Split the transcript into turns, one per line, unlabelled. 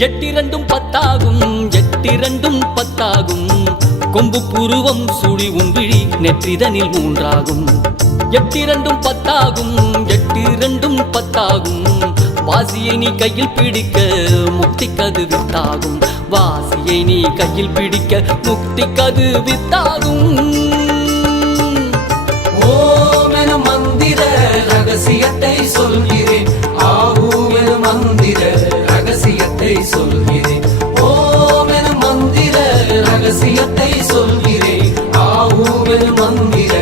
எட்டிரண்டும் பத்தாகும் எட்டிரண்டும் பத்தாகும். கொம்பு புருவம் சுழி உன்விழி நெற்றிதனில் மூன்றாகும். எட்டிரண்டும் பத்தாகும் எட்டிரண்டும் பத்தாகும். வாசியை நீ கையில் பிடிக்க முக்தி கது வித்தாகும். வாசியை நீ கையில் பிடிக்க முக்தி கது வித்தாகும். வழியை சொல்கிறேன்.
ஓம் என மந்திர ரகசியத்தை சொல்கிறேன். ஆவும் என மந்திர